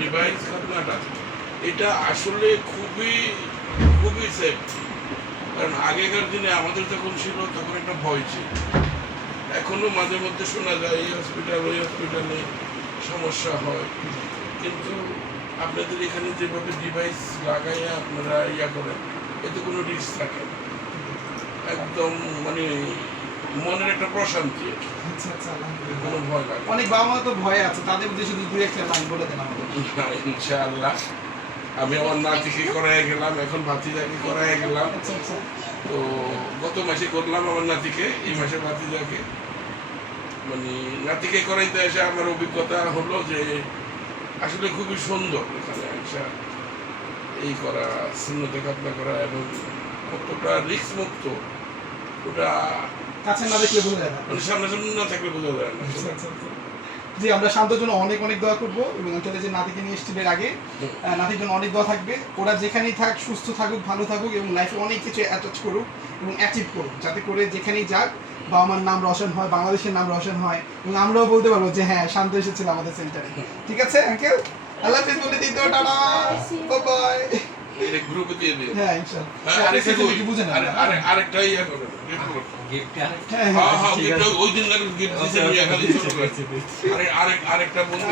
Device খাতনাটা এটা আসলে খুবই খুবই সেফ। কারণ আগেকার দিনে আমাদের যখন ছিল তখন একটা ভয় ছিল, এখনো মাঝে মধ্যে শোনা যায় এই হসপিটাল ওই হসপিটালে সমস্যা হয়, কিন্তু আপনাদের এখানে যেভাবে ডিভাইস লাগাইয়া আপনারা ইয়া করেন এতে কোনো রিস্ক থাকে না, একদম মানে মনের একটা প্রশান্তি, আচ্ছা আচ্ছা, কোনো ভয় লাগে না। অনেক বাবা মা তো ভয় আছে, তাদের উদ্দেশ্যে শুধু দুই একটা লাইন বলে দেন আমাদের। ইনশাআল্লাহ আমি আমার নাতিকে করাই গেলাম, এখন ভাতিজাকে করাই গেলাম। আচ্ছা আচ্ছা, তো গত মাসে করলাম আমার নাতিকে, এই মাসে ভাতিজাকে। মানে নাতিকে করাইতে এসে আমার অভিজ্ঞতা হলো যে আসলে খুবই সুন্দর এখানে আইসা এই করা, শূন্যতে কাপড়া করা, এবং কতটা রিস্ক মুক্ত ওটা কাছে না দেখলে বোঝা যায় না। মানে সামনাসামনি না থাকলে বোঝা যায় না। আচ্ছা আচ্ছা আচ্ছা। জি, আমরা শান্তর জন্য অনেক অনেক দোয়া করবো, এবং অঞ্চলে যে নাতিকে নিয়ে এসেছিল এর আগে, নাতির জন্য অনেক দোয়া থাকবে। ওরা যেখানেই থাক সুস্থ থাকুক, ভালো থাকুক, এবং লাইফে অনেক কিছু অ্যাটাচ করুক এবং অ্যাচিভ করুক, যাতে করে যেখানেই যাক বাবা মার নাম রোশন হয়, বাংলাদেশের নাম রোশন হয়, এবং আমরাও বলতে পারবো যে হ্যাঁ শান্ত এসেছিল আমাদের সেন্টারে। ঠিক আছে আঙ্কেল, আল্লাহ হাফেজ বলে দিই তো, টাটা, বাই। এটা গ্রুপে দিয়ে দিন। হ্যাঁ ইনশাআল্লাহ। আরেকটা কিছু বুঝে না। আরেকটা ইয়া করবেন, হ্যাঁ হ্যাঁ, হ্যাঁ গিফট ওই দিন লাগে গিফট দিছেন ইয়া খালি ছোট করে। আরেকটা বন্ধু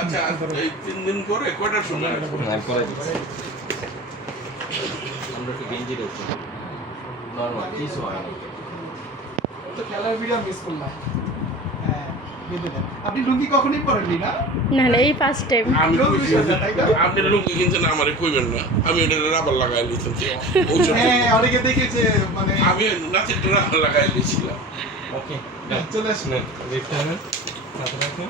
আচ্ছা এই 3 দিন পরে কয়টার সময় আসবে? আমরা একটু গেঞ্জি রেখেছি নর্মাল কিছু হয় না। তো খেলার ভিডিও মিস করলাম। হ্যাঁ, বেঁধে দেন। আপনি লুঙ্গি কখনোই পরেননি না? না না, এই ফার্স্ট টাইম। আমি রোজ কইছি, বিষয় না, তাই না? আপনি লুঙ্গি কিনছেন আমারে কইবেন না, আমি এটা রাবার লাগাই লিখেন যে ঔষধ হ্যাঁ, অনেকে দেখেছে মানে আমি নাচের রাবার লাগাই লিখছিলাম। ওকে চলে আসুন। দেখতে হবে সাথে রাখুন।